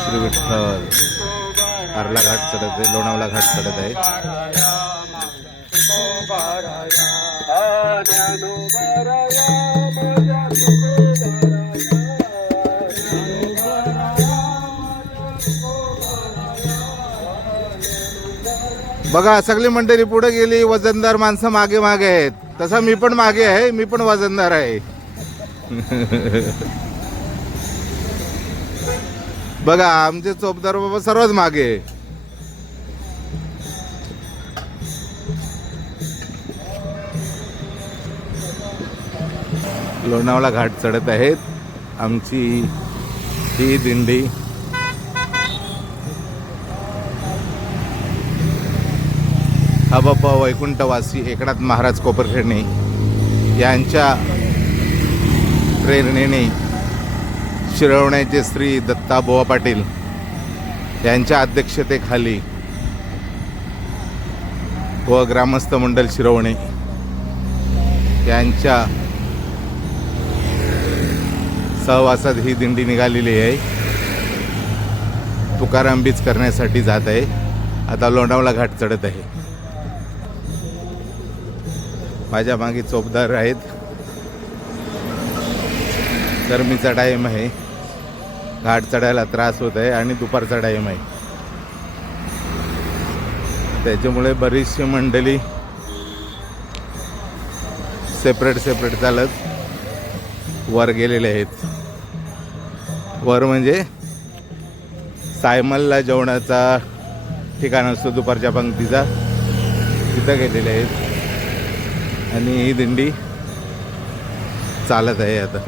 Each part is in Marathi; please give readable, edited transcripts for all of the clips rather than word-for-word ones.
श्री विठ्ठल आरला घाट चढत आहे, लोणावळा घाट चढत आहे. बघा सगळी मंडळी पुढे गेली, वजनदार माणसं मागे मागे आहेत. तसा मी पण मागे आहे, मी पण वजनदार आहे. बघा आमचे चोपदार बाबा सर्वच मागे. लोणावळा घाट चढत आहेत. आमची ही दिंडी हा बाप्पा वैकुंठवासी एकनाथ महाराज कोपरखेडणे यांच्या प्रेरणेने शिरवण्याचे श्री दत्ता बुवा पाटील यांच्या अध्यक्षतेखाली व ग्रामस्थ मंडळ शिरवणे यांच्या सहवासात ही दिंडी निघालेली आहे. तुकाराम बीच करण्यासाठी जात आहे. आता लोणावळा घाट चढत आहे. माझ्या मागे चोपदार आहेत. गरमीचा टाईम आहे, घाट चढायला त्रास होत आहे आणि दुपारचा टाईम आहे. त्याच्यामुळे बरीचशी मंडळी सेपरेट चालत वर गेलेले आहेत. वर म्हणजे सायमलला जेवणाचा ठिकाण असतो दुपारच्या पंक्तीचा, तिथं गेलेले आहेत. आणि ही दिंडी चालत आहे आता.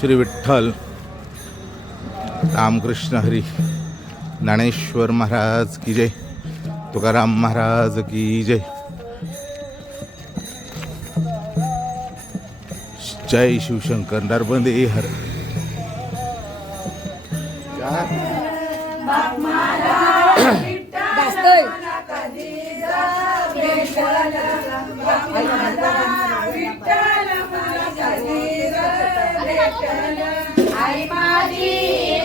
श्री विठ्ठल रामकृष्ण हरी, ज्ञानेश्वर महाराज की जय, तुकाराम महाराज की जय. जय शिवशंकर नर्मदे हर. आई माझी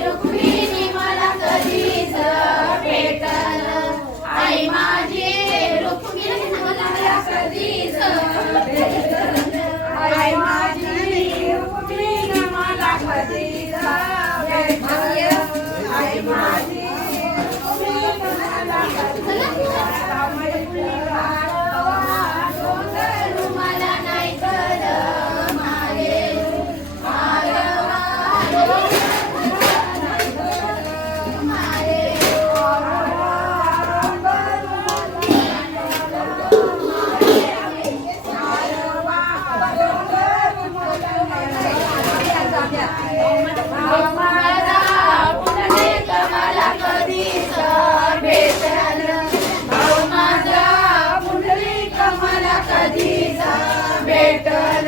रुक्मिणी मला आई माझी रुक्मिणी मला कधीच भेटल आई माझी रुक्मिणी मला कधीच भेटल आई माझी भेटल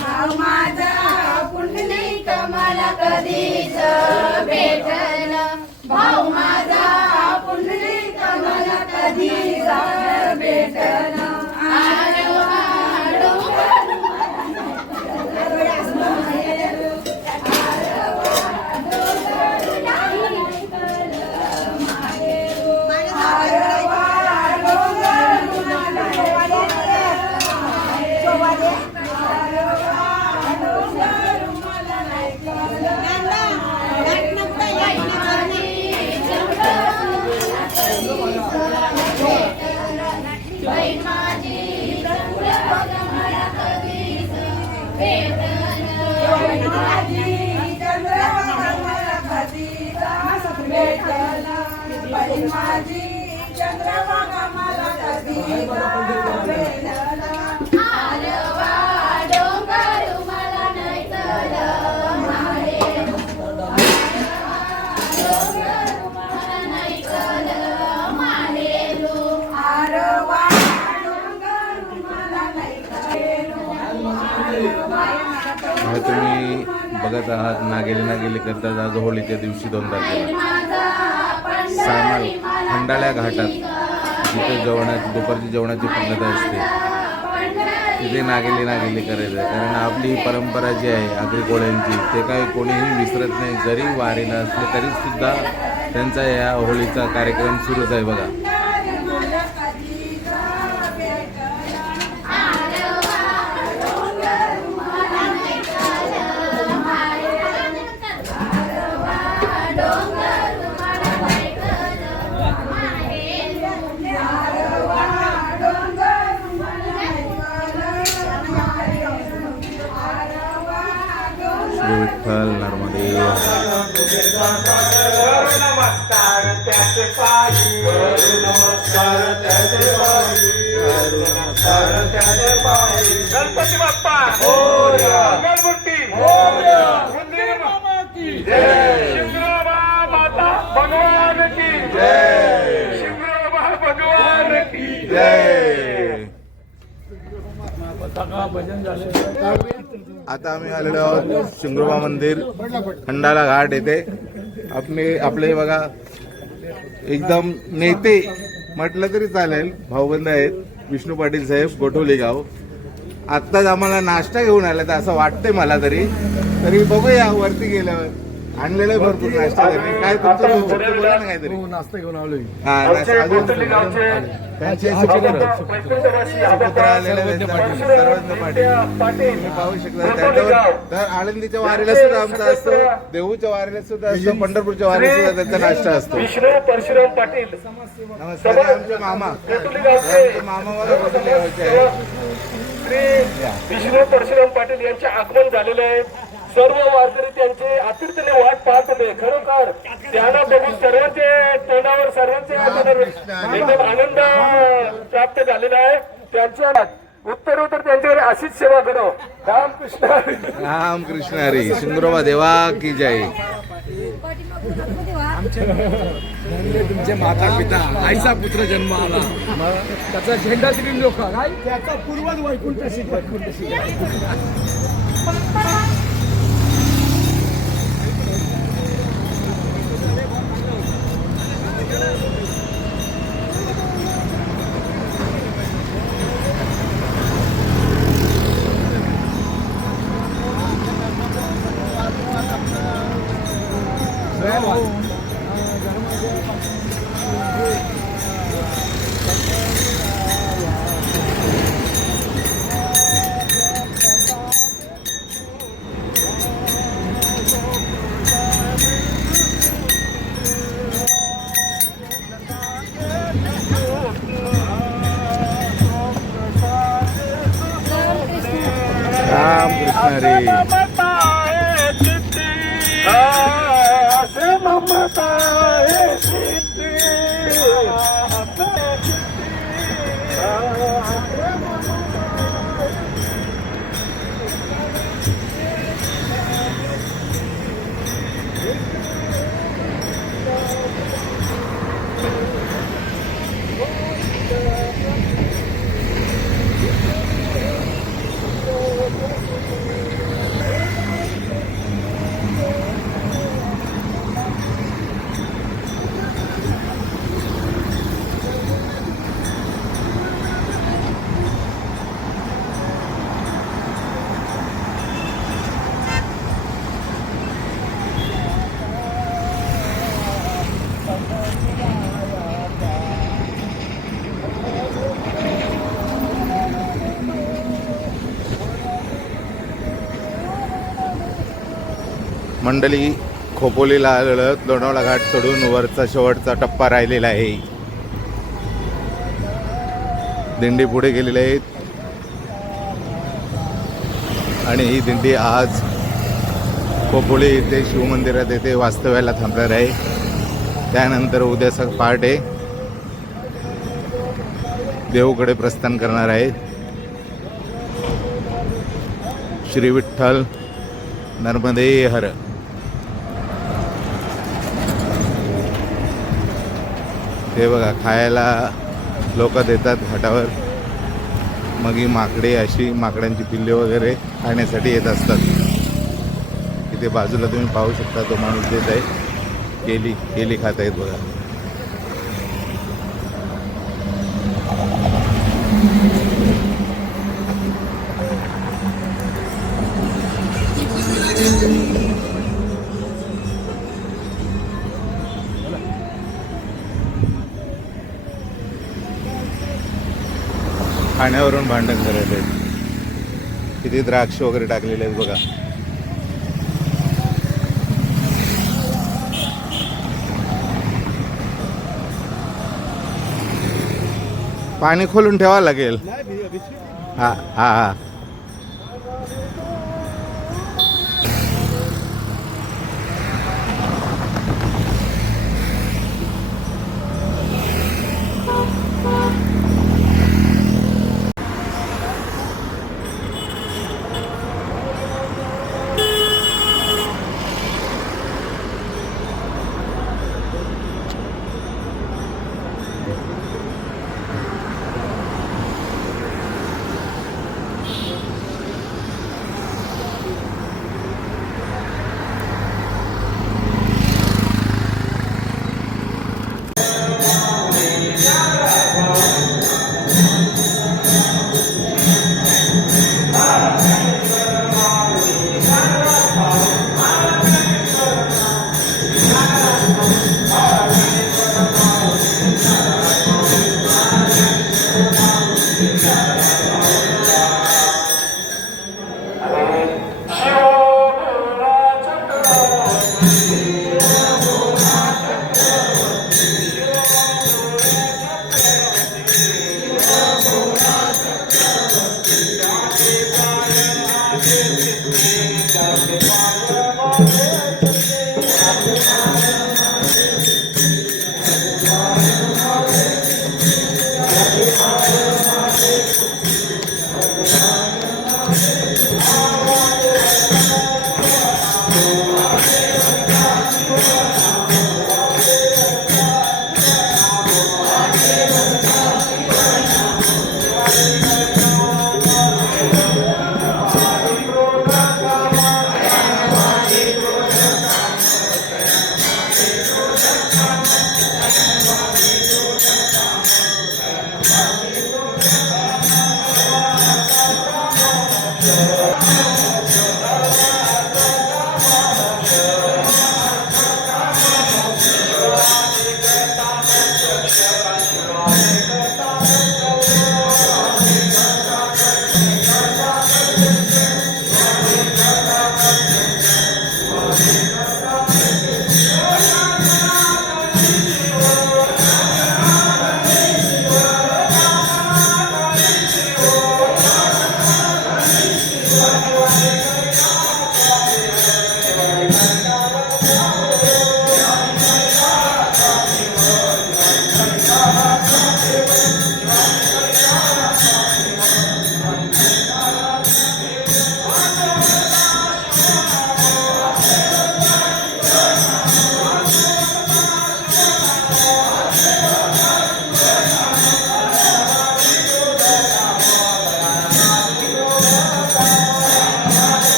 भाऊ माझा पुंडलिक मला कधीच भेटल भाऊ माझा पुंडलिक मला कधीच भेटल माझी चंद्रभागा मला कधी आरवा डोंगर मला नाही तर तुम्ही बघत आहात नागेली करतात आज होळीच्या दिवशी 2 तारखेला सायमाल खंडाळ्या घाटात जिथे दुपारची जेवणाची पद्धत असते तिथे नागेली करायचं. कारण आपली ही परंपरा जी आहे आगरी कोळ्यांची ते काही कोणीही विसरत नाही. जरी वारीला असले तरी सुद्धा त्यांचा या होळीचा कार्यक्रम सुरूच आहे बघा. विठ्ठल नर्मदे नमस्कार त्याचे पायी गणपती बाप्पा मंगलमूर्ती शिंगराबा माता भगवान की जय शिंगराबा भगवान की जय. भजन झाले. आता आम्ही आलेलो आहोत शिंगरोबा मंदिर खंडाळा घाट येथे. आपले बघा एकदम नेते म्हटलं तरी चालेल भाऊबंद आहेत विष्णू पाटील साहेब गोठवली गाव. आत्ताच आम्हाला नाश्ता घेऊन आला तर असं वाटतंय मला तरी बघूया वरती गेल्यावर आणलेलं भरपूर नाश्ता करणे. काय तुमचं बोला ना काहीतरी. नाश्ता घेऊन आलोय. त्यांचे सुपुत्र आलेले सर्वज्ञ पाटील तुम्ही पाहू शकता. त्यांच्यावर तर आळंदीच्या वारीला सुद्धा आमचा असतो, देहूच्या वारीला सुद्धा असतो, पंढरपूरच्या वारीला सुद्धा त्यांचा नाश्ता असतो. परशुराम पाटील नमस्कार. आमचे मामा मला गोठवली गावचे आहे. विष्णू परशुराम पाटील यांचे आगमन झालेले आहे. सर्व वारकरी त्यांचे आतुरतेने वाट पाहत होते. खरोखर त्यांना बघून सर्वांचे तोंडावर सर्वांचे एकदम आनंद प्राप्त झालेला आहे. त्यांच्या उत्तरोत्तर त्यांच्यावर अशीच सेवा करो. रामकृष्ण हरी. रामकृष्ण हरी. शिंगरोबा देवा की जय. तुमचे माता पिता आईचा पुत्र जन्म आला त्याचा झेंडा दिली लोक काय त्याचा पूर्वज वैकुंठ रामकृष्ण हरी. ममता आहे सिद्धी, असे ममता आहे सिद्धी. मंडळी, खोपोलीला आलेलं लोणावळा घाट सोडून वरचा शेवटचा टप्पा राहिलेला आहे. दिंडी पुढे गेलेली आहेत आणि ही दिंडी आज खोपोली येथे शिवमंदिरात येथे वास्तव्याला थांबणार आहे. त्यानंतर उद्या पहाटे देहूकडे प्रस्थान करणार आहे. श्री विठ्ठल नर्मदे हर. ते बघा, खायला लोक देतात घाटावर. मग ही माकडे, अशी माकडांची पिल्ले वगैरे खाण्यासाठी येत असतात. इथे बाजूला तुम्ही पाहू शकता, तो माणूस देत आहे. केली खात आहेत बघा. खाण्यावरून भांडण करायला आहेत. किती द्राक्ष वगैरे टाकलेले आहेत बघा. पाणी खोलून ठेवावं लागेल. हा हा हा. Yeah.